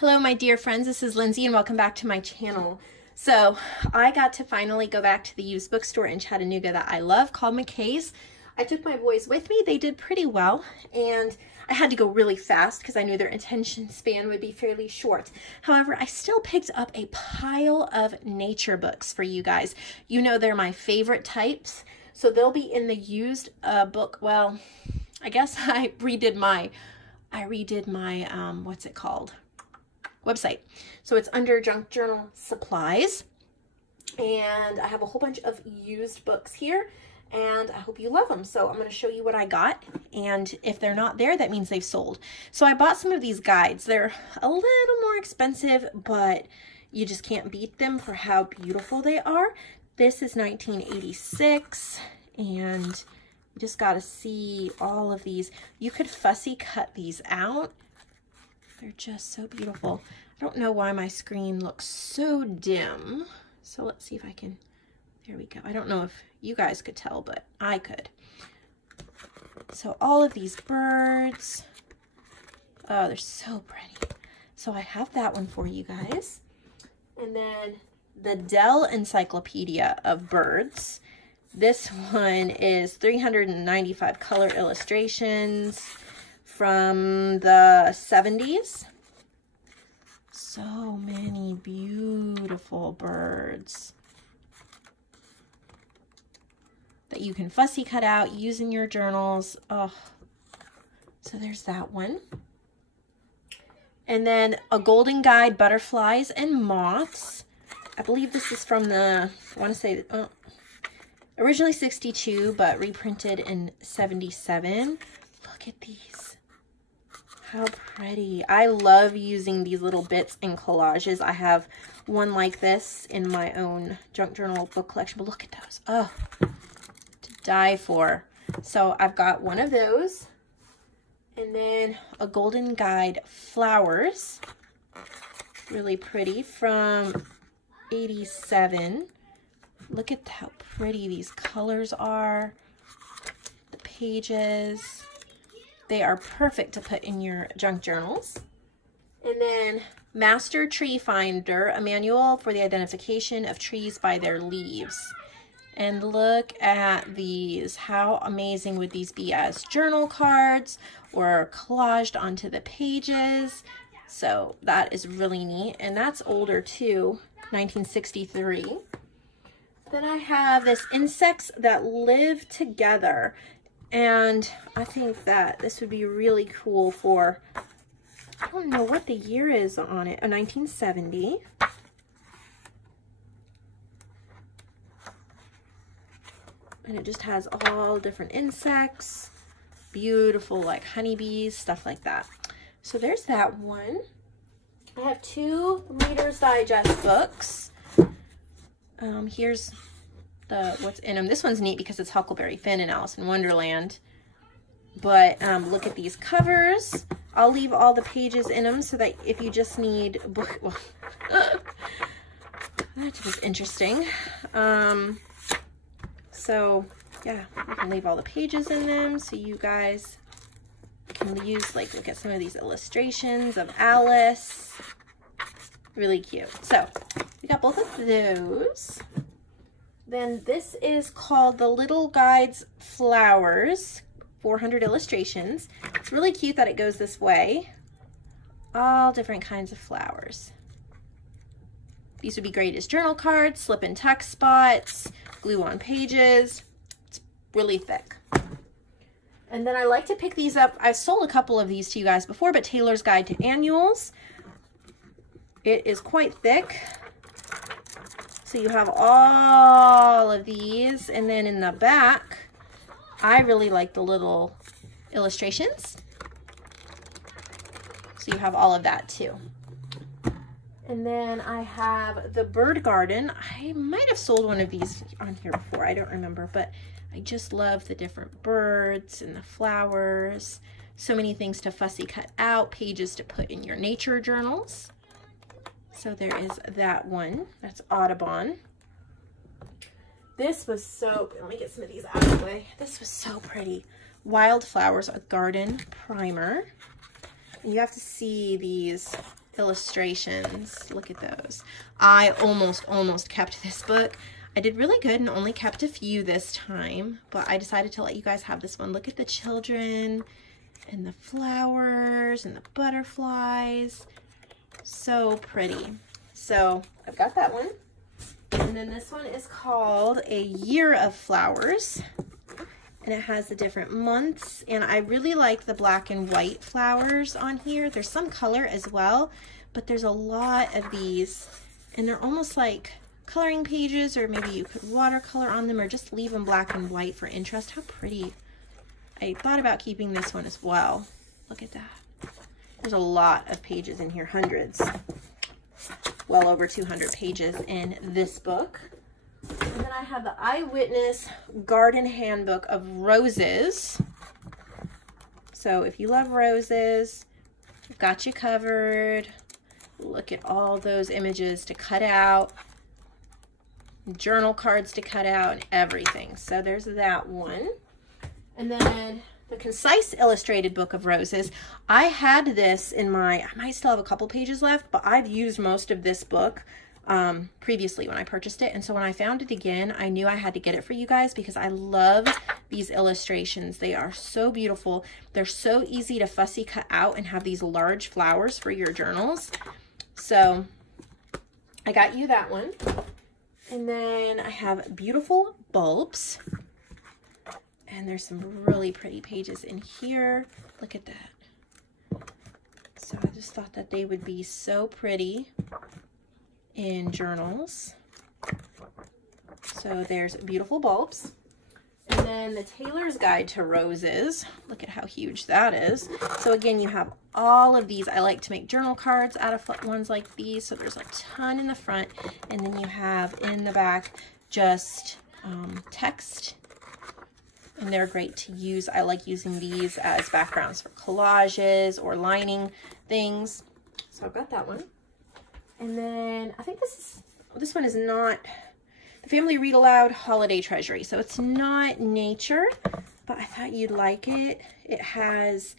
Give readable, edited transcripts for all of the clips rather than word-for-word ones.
Hello my dear friends, this is Lindsay and welcome back to my channel. So I got to finally go back to the used bookstore in Chattanooga that I love called McKay's. I took my boys with me. They did pretty well and I had to go really fast because I knew their attention span would be fairly short. However, I still picked up a pile of nature books for you guys. You know they're my favorite types, so they'll be in the used book. Well, I guess I redid my what's it called? Website. So it's under junk journal supplies and I have a whole bunch of used books here and I hope you love them. So I'm going to show you what I got, and if they're not there, that means they've sold. So I bought some of these guides. They're a little more expensive, but you just can't beat them for how beautiful they are. This is 1986 and you just got to see all of these. You could fussy cut these out. They're just so beautiful. I don't know why my screen looks so dim. So let's see if I can, there we go. I don't know if you guys could tell, but I could. So all of these birds, oh, they're so pretty. So I have that one for you guys. And then the Dell Encyclopedia of Birds. This one is 395 color illustrations from the 70s. So many beautiful birds that you can fussy cut out, use in your journals. Oh, so there's that one. And then a Golden Guide, Butterflies and Moths. I believe this is from the, I want to say, originally 62, but reprinted in 77. Look at these. How pretty. I love using these little bits in collages. I have one like this in my own junk journal book collection, but look at those. Oh, to die for. So I've got one of those. And then a Golden Guide, Flowers. Really pretty, from 87. Look at how pretty these colors are. The pages. They are perfect to put in your junk journals. And then Master Tree Finder, a manual for the identification of trees by their leaves. And look at these. How amazing would these be as journal cards or collaged onto the pages? So that is really neat. And that's older too, 1963. Then I have this Insects That Live Together. And I think that this would be really cool for, I don't know what the year is on it, 1970. And it just has all different insects, beautiful like honeybees, stuff like that. So there's that one. I have two Reader's Digest books. Here's what's in them. This one's neat because it's Huckleberry Finn and Alice in Wonderland. But look at these covers. I'll leave all the pages in them so that if you just need book, well, that was interesting. So yeah, I can leave all the pages in them so you guys can use, like, look at some of these illustrations of Alice. Really cute. So we got both of those. Then this is called The Little Guide's Flowers, 400 illustrations. It's really cute that it goes this way. All different kinds of flowers. These would be great as journal cards, slip and tuck spots, glue on pages. It's really thick. And then I like to pick these up. I've sold a couple of these to you guys before, but Taylor's Guide to Annuals. It is quite thick. So you have all of these, and then in the back, I really like the little illustrations. So you have all of that too. And then I have the Bird Garden. I might have sold one of these on here before, I don't remember, but I just love the different birds and the flowers. So many things to fussy cut out, pages to put in your nature journals. So there is that one. That's Audubon. This was so, let me get some of these out of the way. This was so pretty. Wildflowers, a garden primer. And you have to see these illustrations. Look at those. I almost kept this book. I did really good and only kept a few this time, but I decided to let you guys have this one. Look at the children and the flowers and the butterflies. So pretty. So I've got that one. And then this one is called A Year of Flowers. And it has the different months. And I really like the black and white flowers on here. There's some color as well, but there's a lot of these. And they're almost like coloring pages, or maybe you could watercolor on them or just leave them black and white for interest. How pretty. I thought about keeping this one as well. Look at that. There's a lot of pages in here, hundreds. Well over 200 pages in this book. And then I have the Eyewitness Garden Handbook of Roses. So if you love roses, I've got you covered. Look at all those images to cut out, journal cards to cut out, and everything. So there's that one. And then the Concise Illustrated Book of Roses. I had this in my, I might still have a couple pages left, but I've used most of this book previously when I purchased it. And so when I found it again, I knew I had to get it for you guys because I love these illustrations. They are so beautiful. They're so easy to fussy cut out and have these large flowers for your journals. So I got you that one. And then I have Beautiful Bulbs. And there's some really pretty pages in here. Look at that. So I just thought that they would be so pretty in journals. So there's Beautiful Bulbs. And then the Tailor's Guide to Roses. Look at how huge that is. So again, you have all of these. I like to make journal cards out of ones like these. So there's a ton in the front. And then you have in the back just text. And they're great to use. I like using these as backgrounds for collages or lining things. So I've got that one. And then I think this one is not the Family Read Aloud Holiday Treasury. So it's not nature, but I thought you'd like it. It has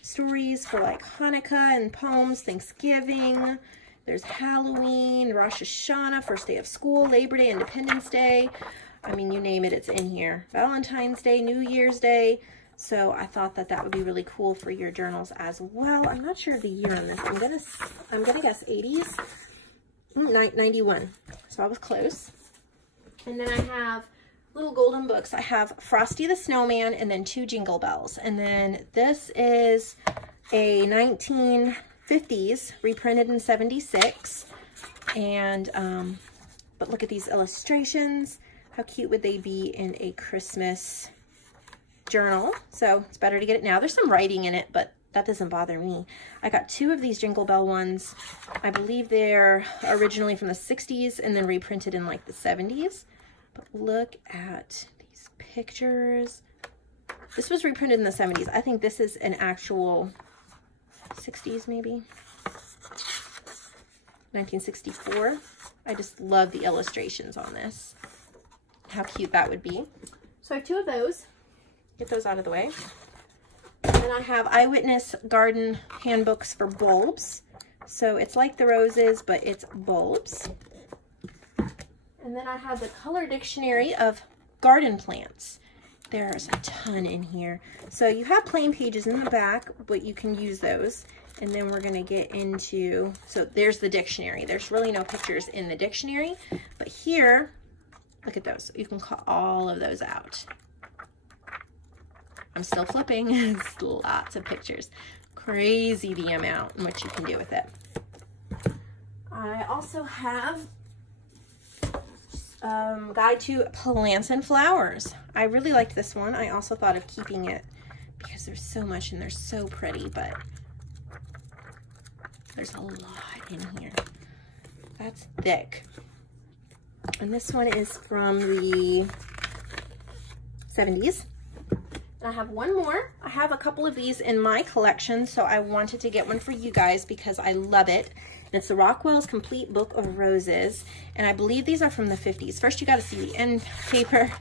stories for like Hanukkah and poems, Thanksgiving. There's Halloween, Rosh Hashanah, first day of school, Labor Day, Independence Day. I mean, you name it, it's in here. Valentine's Day, New Year's Day. So I thought that that would be really cool for your journals as well. I'm not sure of the year on this. I'm gonna guess 80s, 91. So I was close. And then I have little golden books. I have Frosty the Snowman and then 2 Jingle Bells. And then this is a 1950s reprinted in 76. And but look at these illustrations. How cute would they be in a Christmas journal? So it's better to get it now. There's some writing in it, but that doesn't bother me. I got 2 of these Jingle Bell ones. I believe they're originally from the 60s and then reprinted in like the 70s. But look at these pictures. This was reprinted in the 70s. I think this is an actual 60s maybe. 1964. I just love the illustrations on this. How cute that would be. So I have 2 of those. Get those out of the way. And I have Eyewitness Garden Handbooks for Bulbs. So it's like the roses, but it's bulbs. And then I have the Color Dictionary of Garden Plants. There's a ton in here. So you have plain pages in the back, but you can use those. And then we're gonna get into, so there's the dictionary. There's really no pictures in the dictionary, but here, look at those. You can cut all of those out. I'm still flipping. It's lots of pictures. Crazy the amount and what you can do with it. I also have Guide to Plants and Flowers. I really liked this one. I also thought of keeping it because there's so much and they're so pretty, but there's a lot in here. That's thick. And this one is from the 70s. And I have one more. I have a couple of these in my collection, so I wanted to get one for you guys because I love it. And it's the Rockwell's Complete Book of Roses. And I believe these are from the 50s. First, you got to see the end paper.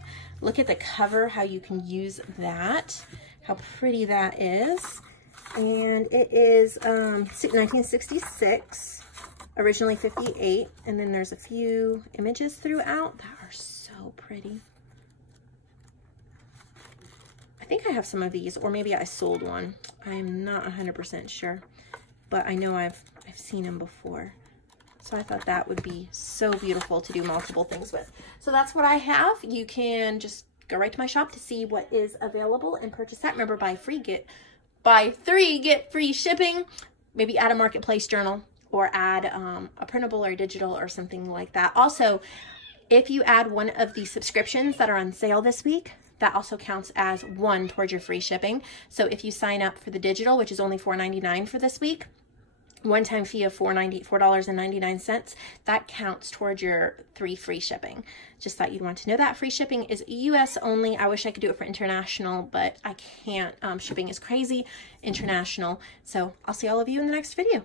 Look at the cover, how you can use that. How pretty that is. And it is 1966, originally 58. And then there's a few images throughout that are so pretty. I think I have some of these, or maybe I sold one. I am not 100% sure, but I know I've seen them before. So I thought that would be so beautiful to do multiple things with. So that's what I have. You can just go right to my shop to see what is available and purchase that. Remember, buy 3, get free shipping. Maybe add a marketplace journal or add a printable or a digital or something like that. Also, if you add one of the subscriptions that are on sale this week, that also counts as 1 towards your free shipping. So if you sign up for the digital, which is only $4.99 for this week, one-time fee of $4.99, that counts towards your 3 free shipping. Just thought you'd want to know that. Free shipping is US only. I wish I could do it for international, but I can't. Shipping is crazy international. So I'll see all of you in the next video.